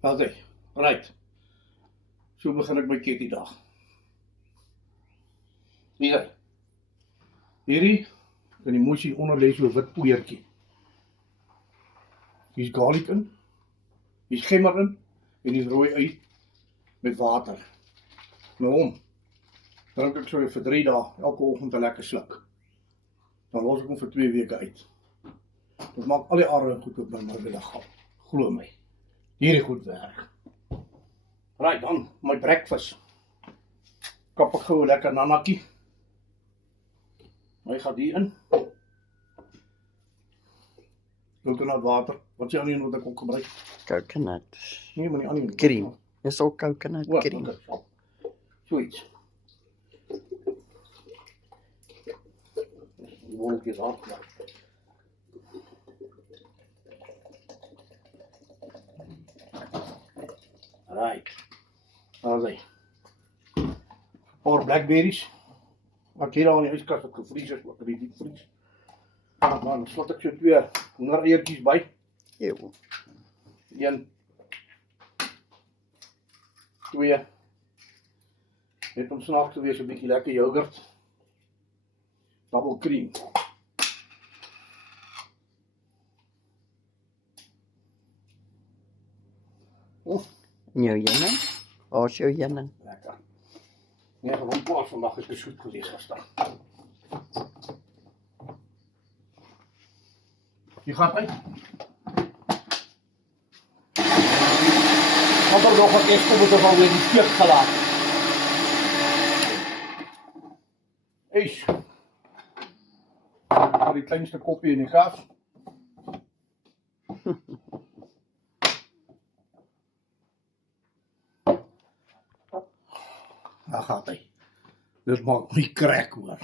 Okay, right. So begin ek my Kitty dag. Hier. Hierdie kan die moesie onder lê so 'n wit poeiertjie. Hier's garlic in, hier's gemmer in en hier's rooi ui met water. Nou hom drink ek so vir 3 dae, elke oggend 'n lekker sluk. Dan los ek hom vir 2 weke uit. Dit maak al die are goed op my liggaam. Glo my. Hierdie goed werk. Right, dan my breakfast. Kap ek gou 'n lekker nanakkie. Hy gaan hier in. Coconut water. Wat is die ander een wat ek ook gebruik? Coconut. Nee, maar die ander een. Cream. Dis ook coconut cream. Zoiets. Die wolkjes af. Right. Daar is hy. 'n paar blackberries. Wat hier al in die yskas het gevries is, wat die diep vries. Dan slat ek so 2 hoendereiertjies by. Eeuw. 1, 2. Net om snaaks te wees 'n bietjie lekker yoghurt. Double cream. En jou jenning? Waar is jou jenning? Lekker. Nee, gewoon plaas vandag is gesoet geweest gister. Die gaat uit. Want er nog wat is, kom het er alweer die steek gelaat. Ees. Maar die kleinste kopje in die gas. Daar gaat hy. Dit maak my krek hoor.